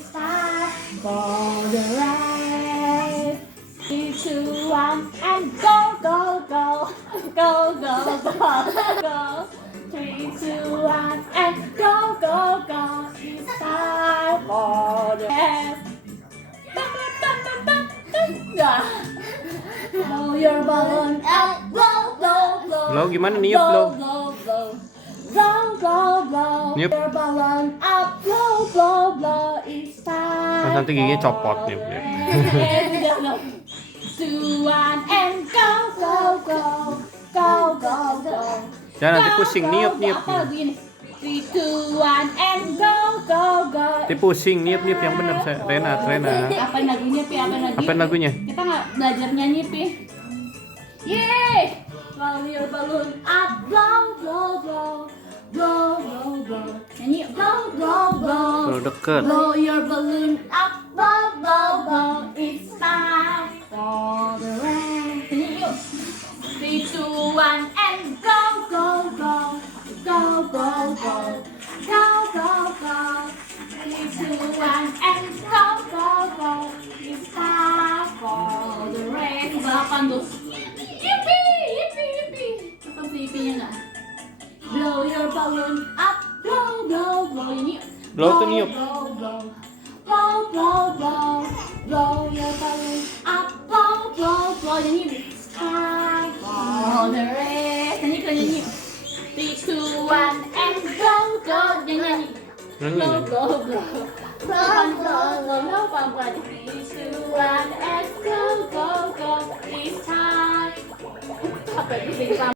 It's time for the race. 3, 2, 1, and go, go, go, go, go, go, go. 3, 2, 1, and go, go, go. It's time for the race. Blow your balloon up, blow, blow, blow. Blow gimana niup blow? Blow, blow, blow, blow, blow. Niup. Your balloon up, blow, blow, blow. It's time. Nanti giginya copot nih. Two, one, and go, go, go, go, go, go. Jangan nanti pusing, niup, niup. Apa begini? 3, 2, 1, and go, go, go. Nanti pusing, niup yang bener saya. Reynard. Apain lagunya, Pi? Apain lagunya? Kita nggak belajar nyanyi, Pi. Yeay! Blow your balloon up, blow, blow, blow, blow, blow, blow. Nyanyi, blow, blow, blow. Kalau deket. Blow your balloon up, blow, blow, blow. It's time for the rain. Nyanyi yuk. 3, 2, 1, and go, go, go, go, go, go, go, go, go. 3, 2, 1, and go, go, go. It's time for the rain. Balapan tuh. Yippee, yippee, yippee. Tetap si yippee-nya nggak? Blow your balloon up, blow, blow, blow. Ini Blow tuh niup. blow, blow, blow, blow, blow, blow your balloon up, blow, blow, blow. Ini it's time for the race. Nyanyi ke nyanyi. 3, 2, 1, and go, go. Nyanyi. Blow, blow, blow. Blow, blow, blow, blow, pelan-pelan. 3, 2, 1, and go, go, go. It's time. Apa itu sih?